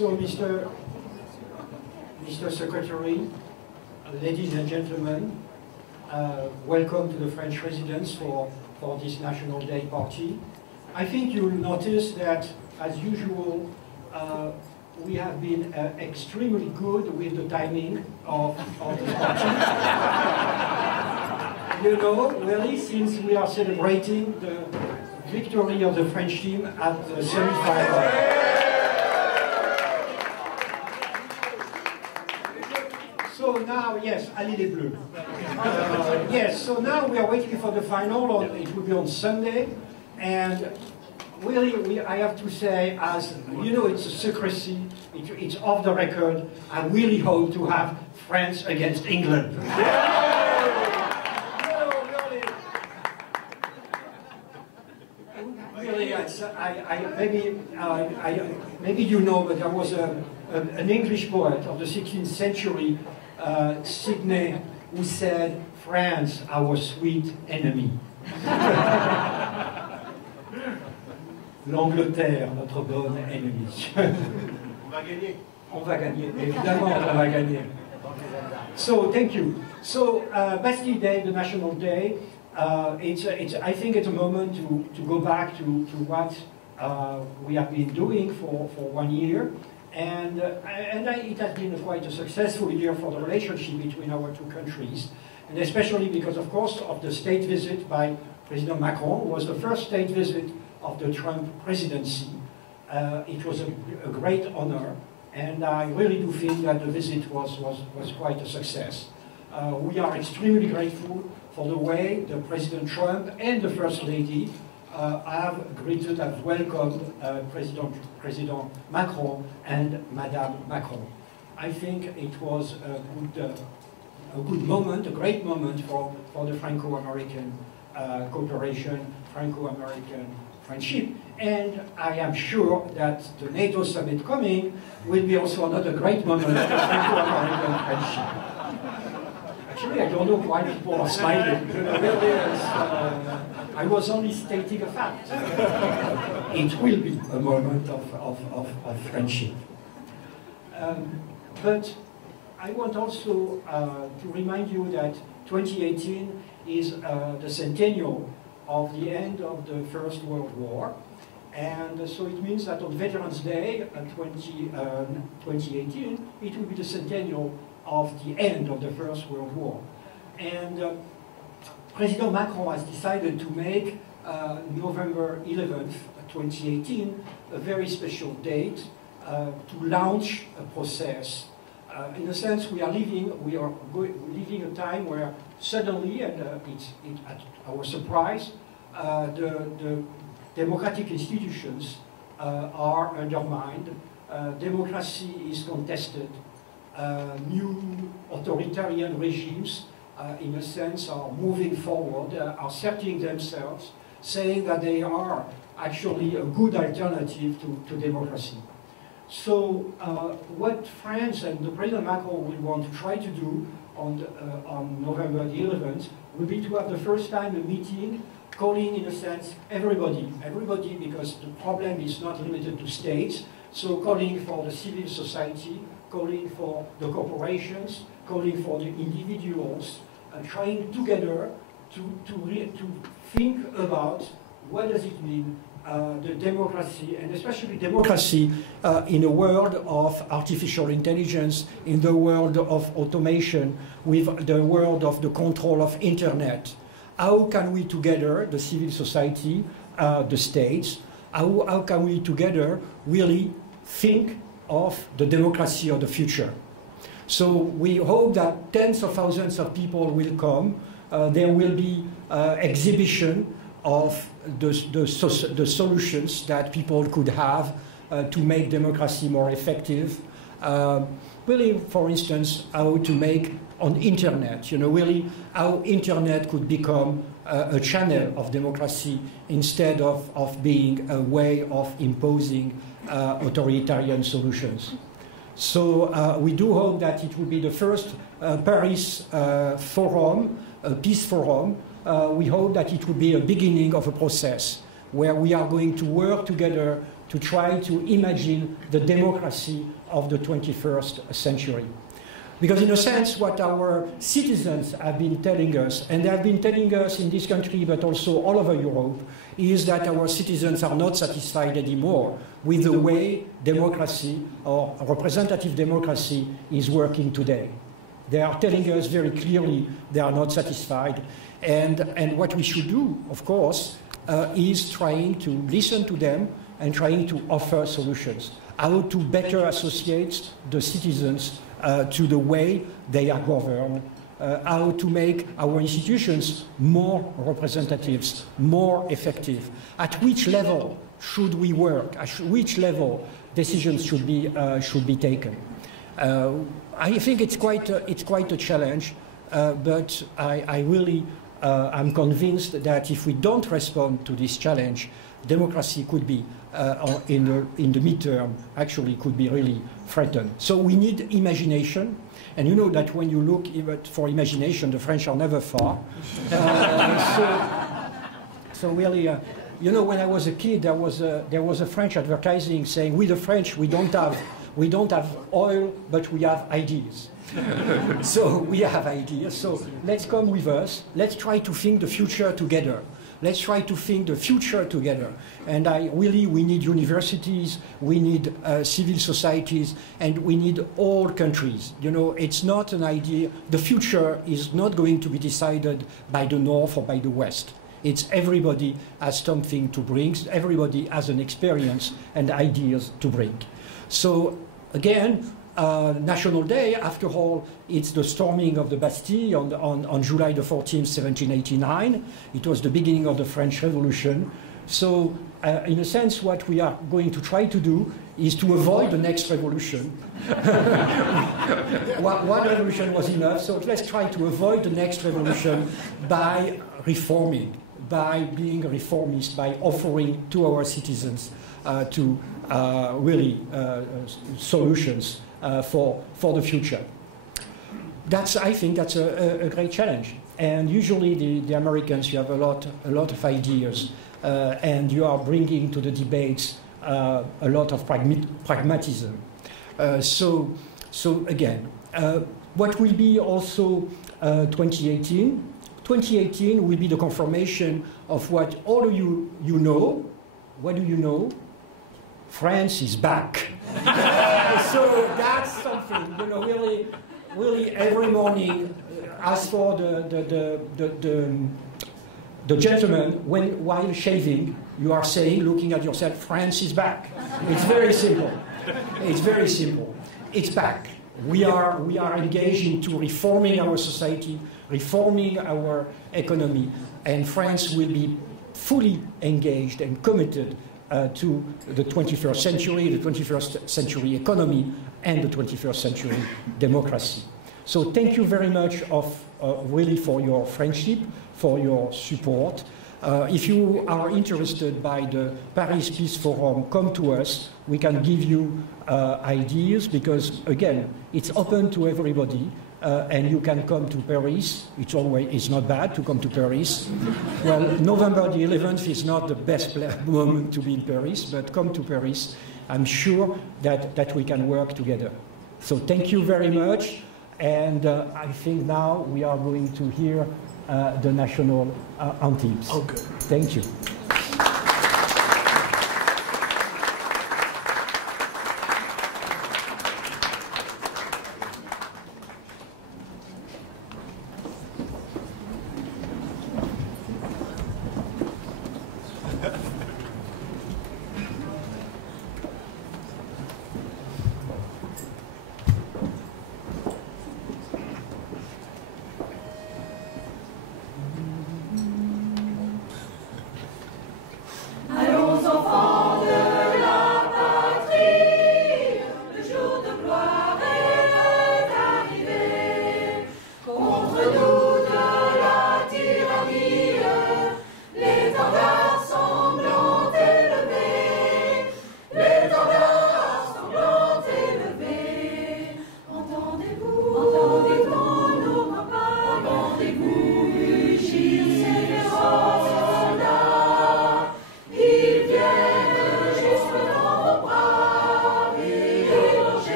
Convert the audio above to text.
So, Mr. Secretary, ladies and gentlemen, welcome to the French residence for this National Day party. I think you'll notice that, as usual, we have been extremely good with the timing of this party. You know, really, since we are celebrating the victory of the French team at the semi-final. So now, yes, allez les Bleus. Yes, so now we are waiting for the final. It will be on Sunday, and really, I have to say, as you know, it's a secrecy. It's off the record. I really hope to have France against England. Really, maybe you know, but there was an English poet of the 16th century, Sidney, who said, "France, our sweet enemy." L'Angleterre, notre bonne ennemie. On va gagner. On va gagner, évidemment, on va gagner. So, thank you. So, Bastille Day, the National Day, I think it's a moment to go back to what we have been doing for 1 year. And it has been quite a successful year for the relationship between our two countries, and especially because, of course, of the state visit by President Macron. It was the first state visit of the Trump presidency. It was a great honor, and I really do think that the visit was quite a success. We are extremely grateful for the way the President Trump and the First Lady have greeted and welcomed President Macron and Madame Macron. I think it was a good moment, a great moment for the Franco-American cooperation, Franco-American friendship. And I am sure that the NATO summit coming will be also another great moment for Franco-American friendship. Actually, I don't know why people are smiling. I was only stating a fact. It will be a moment of friendship. But I want also to remind you that 2018 is the centennial of the end of the First World War. And so it means that on Veterans Day 2018, it will be the centennial of the end of the First World War. And President Macron has decided to make November 11th, 2018, a very special date to launch a process. In a sense, we are living a time where suddenly, and at our surprise, the democratic institutions are undermined, democracy is contested, new authoritarian regimes, in a sense, are moving forward, are asserting themselves, saying that they are actually a good alternative to democracy. So what France and the President Macron will want to try to do on November the 11th will be to have the first time a meeting calling, in a sense, everybody, because the problem is not limited to states, so calling for the civil society, calling for the corporations, calling for the individuals, trying together to think about what does it mean, the democracy, and especially democracy in a world of artificial intelligence, in the world of automation, with the world of the control of internet. How can we together, the civil society, the states, how can we together really think of the democracy of the future? So we hope that tens of thousands of people will come. There will be exhibition of the solutions that people could have to make democracy more effective. Really, for instance, how to make on internet, really how internet could become a channel of democracy instead of being a way of imposing authoritarian solutions. So we do hope that it will be the first Paris forum, a peace forum. We hope that it will be a beginning of a process where we are going to work together to try to imagine the democracy of the 21st century. Because in a sense, what our citizens have been telling us, and they have been telling us in this country, but also all over Europe, is that our citizens are not satisfied anymore with the way democracy or representative democracy is working today. They are telling us very clearly they are not satisfied. And what we should do, of course, is trying to listen to them and trying to offer solutions. How to better associate the citizens to the way they are governed, how to make our institutions more representatives, more effective. At which level should we work? At which level decisions should be taken? I think it's quite a challenge, but I really I'm convinced that if we don't respond to this challenge, democracy could be in the midterm actually could be really threatened. So we need imagination. And you know that when you look for imagination, the French are never far. So really, you know, when I was a kid, there was a French advertising saying, "We the French, we don't have oil, but we have ideas." So we have ideas. So let's come with us. Let's try to think the future together. Let's try to think the future together. And we need universities, we need civil societies, and we need all countries. You know, it's not an idea. The future is not going to be decided by the North or by the West. It's everybody has something to bring. Everybody has an experience and ideas to bring. So again, National Day, after all, it's the storming of the Bastille on July the 14th, 1789. It was the beginning of the French Revolution. So, in a sense, what we are going to try to do is to avoid the next revolution. One revolution was enough, so let's try to avoid the next revolution by reforming, by being reformist, by offering to our citizens solutions for the future. I think that's a great challenge. And usually the Americans, you have a lot of ideas, and you are bringing to the debates a lot of pragmatism. So again, what will be also 2018? 2018 will be the confirmation of what all of you know. What do you know? France is back. So that's something, you know, really every morning, as for the gentleman, while shaving, you are saying, looking at yourself, France is back. It's very simple. It's very simple. It's back. We are engaged into reforming our society, reforming our economy, and France will be fully engaged and committed to the 21st century, the 21st century economy, and the 21st century democracy. So thank you very much really for your friendship, for your support. If you are interested by the Paris Peace Forum, come to us. We can give you ideas because, again, it's open to everybody. And you can come to Paris. It's not bad to come to Paris. Well, November the 11th is not the best moment to be in Paris, but come to Paris. I'm sure that we can work together. So thank you very much. And I think now we are going to hear the national anthems. Oh, good. Thank you.